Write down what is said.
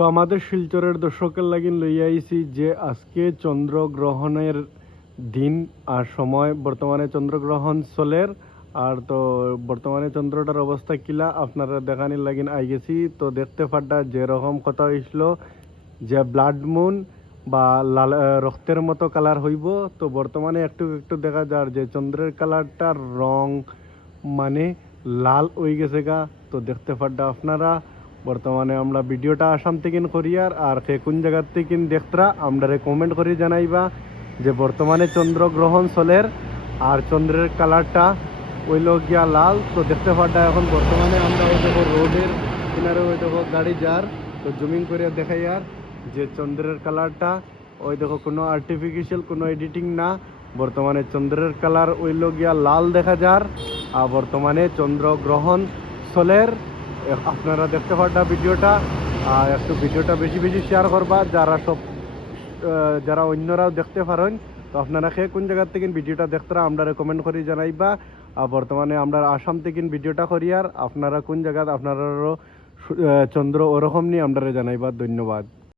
তো আমাদের শিলচরের দর্শকের লাগিন লইয়া আইছি যে আজকে চন্দ্রগ্রহণের দিন আর সময় বর্তমানে চন্দ্রগ্রহণ চলের। আর তো বর্তমানে চন্দ্রটার অবস্থা কিলা আপনারা দেখানির লাগিন আই গেছি। তো দেখতে পাড্ডা যেরকম কথা হইছিল যে ব্লাড মুন বা লাল রক্তের মতো কালার হইব। তো বর্তমানে একটু একটু দেখা যায় যে চন্দ্রের কালারটার রং মানে লাল হয়ে গেছে গা। তো দেখতে পাড্ডা আপনারা বর্তমানে আমরা ভিডিওটা আসাম থেকে করিয়ার আর কে কোন জায়গার থেকে দেখতরা আমরা কমেন্ট করে জানাইবা যে বর্তমানে চন্দ্রগ্রহণ চলের আর চন্দ্রের কালারটা ওইল গিয়া লাল। তো দেখতে পাড্ডা এখন বর্তমানে আমরা ওই দেখো রোডের কিনারে ওই দেখো গাড়ি যার। তো জুমিং করে দেখাই আর যে চন্দ্রের কালারটা ওই দেখো কোনো আর্টিফিশিয়াল কোনো এডিটিং না, বর্তমানে চন্দ্রের কালার ওইল গিয়া লাল দেখা যার। আর বর্তমানে চন্দ্রগ্রহণ চলের। আপনারা দেখতে পাড্ডা ভিডিওটা আর একটু ভিডিওটা বেশি বেশি শেয়ার করবা যারা অন্যরাও দেখতে পারেন। তো আপনারা সে কোন জায়গার থেকে ভিডিওটা দেখতরা আমরা কমেন্ট করে জানাইবা। আর বর্তমানে আমরা আসাম থেকে ভিডিওটা করি আর আপনারা কোন জায়গা আপনারাও চন্দ্র ওরকম নিয়ে আমরা জানাইবা। ধন্যবাদ।